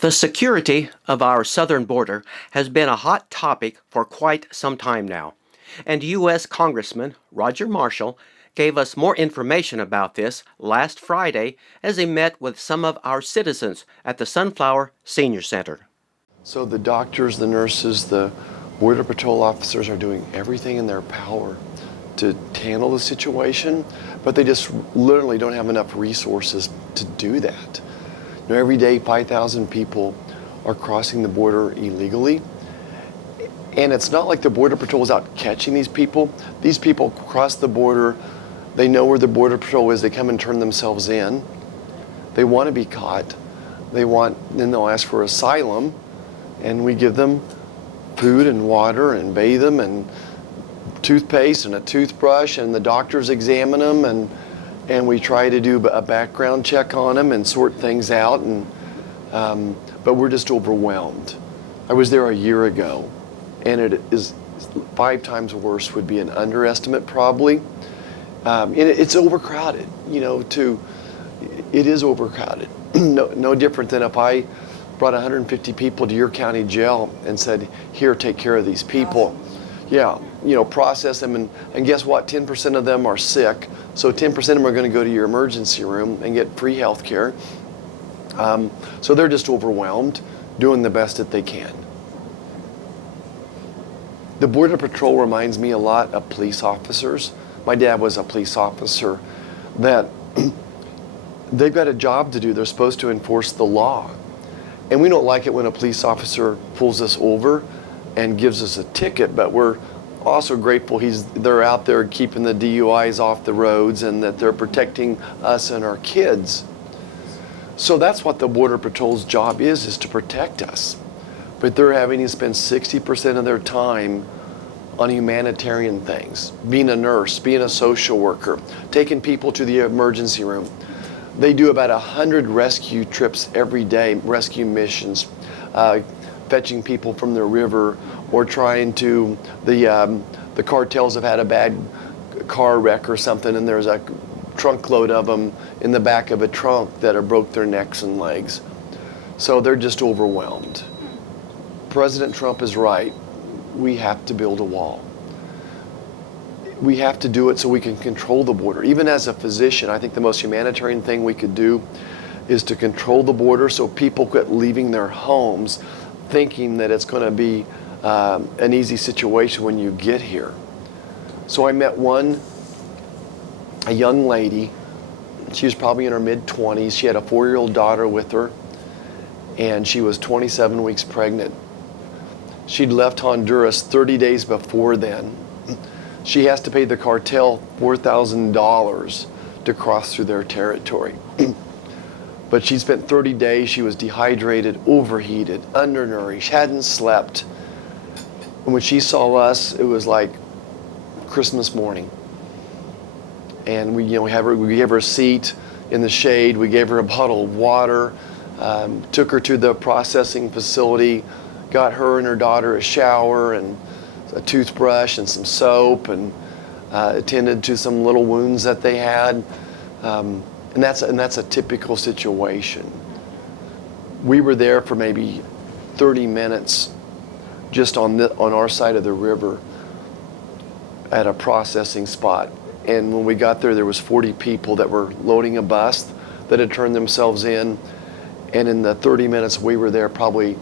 The security of our southern border has been a hot topic for quite some time now, and U.S. Congressman Roger Marshall gave us more information about this last Friday as he met with some of our citizens at the Sunflower Senior Center. So the doctors, the nurses, the Border Patrol officers are doing everything in their power to handle the situation, but they just literally don't have enough resources to do that. You know, every day 5,000 people are crossing the border illegally, and it's not like the Border Patrol is out catching these people. These people cross the border, they know where the Border Patrol is, they come and turn themselves in. They want to be caught. Then they'll ask for asylum, and we give them food and water and bathe them and toothpaste and a toothbrush, and the doctors examine them, and we try to do a background check on them and sort things out, but we're just overwhelmed. I was there a year ago, and it is 5 times worse would be an underestimate probably. And it's overcrowded, it is overcrowded. No different than if I brought 150 people to your county jail and said, here, take care of these people. Yeah, process them, and guess what? 10% of them are sick, so 10% of them are going to go to your emergency room and get free health care. So they're just overwhelmed, doing the best that they can. The Border Patrol reminds me a lot of police officers. My dad was a police officer. That they've got a job to do. They're supposed to enforce the law. And we don't like it when a police officer pulls us over and gives us a ticket, but we're also grateful they're out there keeping the DUIs off the roads and that they're protecting us and our kids. So that's what the Border Patrol's job is to protect us. But they're having to spend 60% of their time on humanitarian things, being a nurse, being a social worker, taking people to the emergency room. They do about 100 rescue trips every day, rescue missions, fetching people from the river, or trying to, the cartels have had a bad car wreck or something, and there's a trunk load of them in the back of a trunk that have broke their necks and legs. So they're just overwhelmed. President Trump is right. We have to build a wall. We have to do it so we can control the border. Even as a physician, I think the most humanitarian thing we could do is to control the border so people quit leaving their homes thinking that it's going to be an easy situation when you get here. So I met a young lady. She was probably in her mid-20s. She had a 4-year-old daughter with her, and she was 27 weeks pregnant. She'd left Honduras 30 days before then. She has to pay the cartel $4,000 to cross through their territory. But she spent 30 days, she was dehydrated, overheated, undernourished, hadn't slept. And when she saw us, it was like Christmas morning. And we gave her a seat in the shade, we gave her a bottle of water, took her to the processing facility, got her and her daughter a shower and a toothbrush and some soap, and attended to some little wounds that they had. And that's a typical situation. We were there for maybe 30 minutes just on our side of the river at a processing spot. And when we got there was 40 people that were loading a bus that had turned themselves in. And in the 30 minutes we were there, probably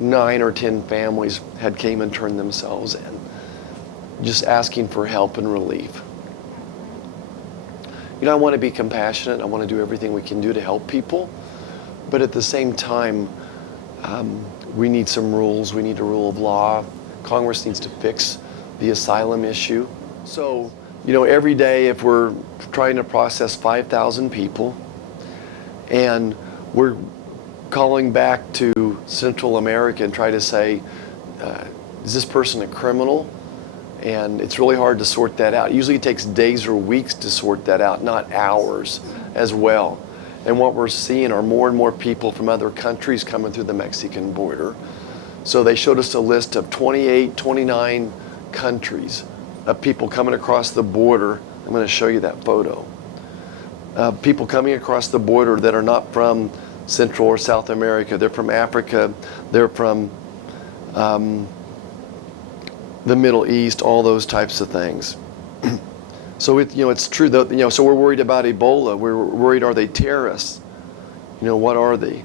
9 or 10 families had came and turned themselves in, just asking for help and relief. I want to be compassionate. I want to do everything we can do to help people. But at the same time, we need some rules. We need a rule of law. Congress needs to fix the asylum issue. So, every day if we're trying to process 5,000 people and we're calling back to Central America and try to say, is this person a criminal? And it's really hard to sort that out. Usually it takes days or weeks to sort that out, not hours as well. And what we're seeing are more and more people from other countries coming through the Mexican border. So they showed us a list of 28, 29 countries of people coming across the border. I'm going to show you that photo. People coming across the border that are not from Central or South America. They're from Africa. They're from the Middle East, all those types of things. So it's true that, so we're worried about Ebola. We're worried, are they terrorists? What are they?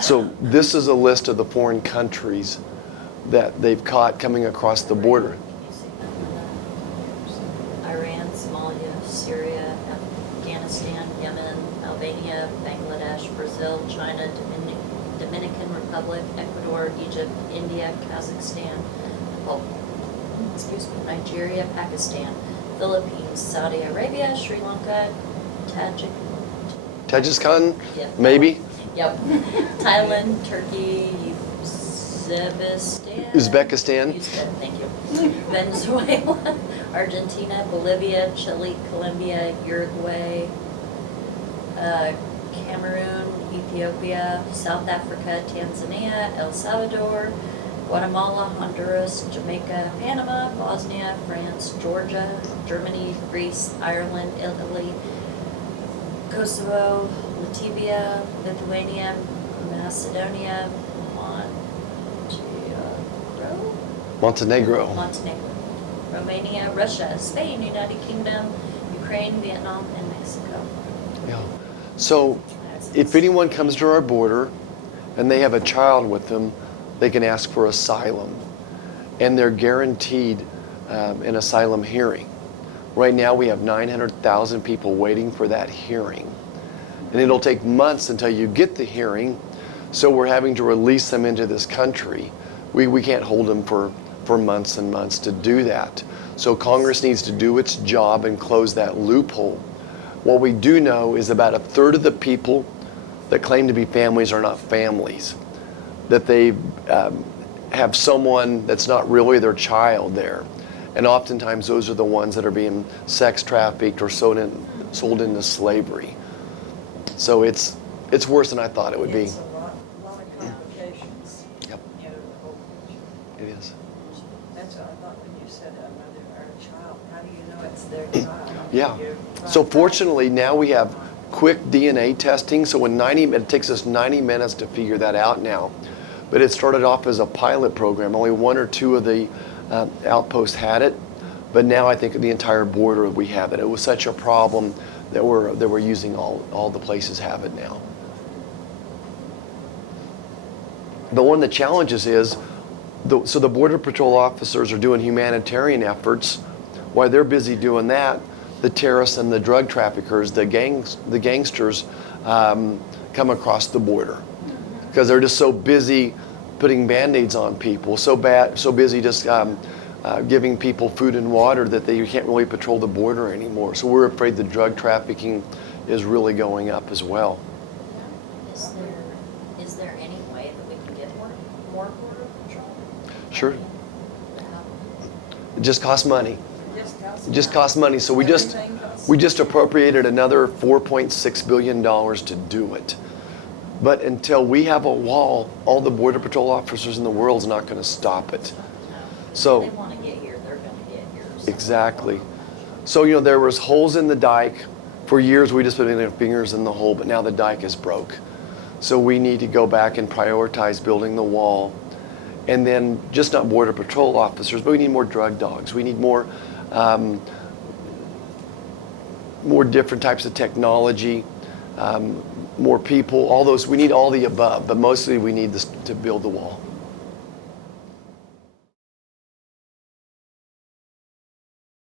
So this is a list of the foreign countries that they've caught coming across the border. Iran, Somalia, Syria, Afghanistan, Yemen, Albania, Bangladesh, Brazil, China, Dominican Republic, Ecuador, Egypt, India, Kazakhstan, Nigeria, Pakistan, Philippines, Saudi Arabia, Sri Lanka, Tajikistan, yeah, maybe? Yep. Thailand, Turkey, Uzbekistan. Thank you. Venezuela, Argentina, Bolivia, Chile, Colombia, Uruguay, Cameroon, Ethiopia, South Africa, Tanzania, El Salvador, Guatemala, Honduras, Jamaica, Panama, Bosnia, France, Georgia, Germany, Greece, Ireland, Italy, Kosovo, Latvia, Lithuania, Macedonia, Montenegro. Romania, Russia, Spain, United Kingdom, Ukraine, Vietnam, and Mexico. Yeah. So if anyone comes to our border and they have a child with them, they can ask for asylum. And they're guaranteed an asylum hearing. Right now we have 900,000 people waiting for that hearing. And it'll take months until you get the hearing, so we're having to release them into this country. We can't hold them for months and months to do that. So Congress needs to do its job and close that loophole. What we do know is about a third of the people that claim to be families are not families, that they have someone that's not really their child there. And oftentimes those are the ones that are being sex trafficked or sold into slavery. So it's worse than I thought it would be. It's a lot of complications. Yep. The whole picture. It is. That's what I thought when you said a mother or a child. How do you know it's their child? Yeah. So fortunately now we have quick DNA testing. So it takes us 90 minutes to figure that out now. But it started off as a pilot program. Only one or two of the outposts had it. But now I think the entire border we have it. It was such a problem that we're using all the places have it now. But one of the challenges is, so the Border Patrol officers are doing humanitarian efforts. While they're busy doing that, the terrorists and the drug traffickers, the gangsters, come across the border because they're just so busy putting Band-Aids on people, so busy just giving people food and water that they can't really patrol the border anymore. So we're afraid the drug trafficking is really going up as well. Is there any way that we can get more border patrol? Sure. It just costs money. It It just costs money. So we just appropriated another $4.6 billion to do it. But until we have a wall, all the Border Patrol officers in the world is not going to stop it. So If they want to get here, they're going to get here. So. exactly. So there was holes in the dike. For years we just put our fingers in the hole, but now the dike is broke. So we need to go back and prioritize building the wall. And then just not Border Patrol officers, but we need more drug dogs. We need more different types of technology, more people, all those. We need all the above, but mostly we need this to build the wall.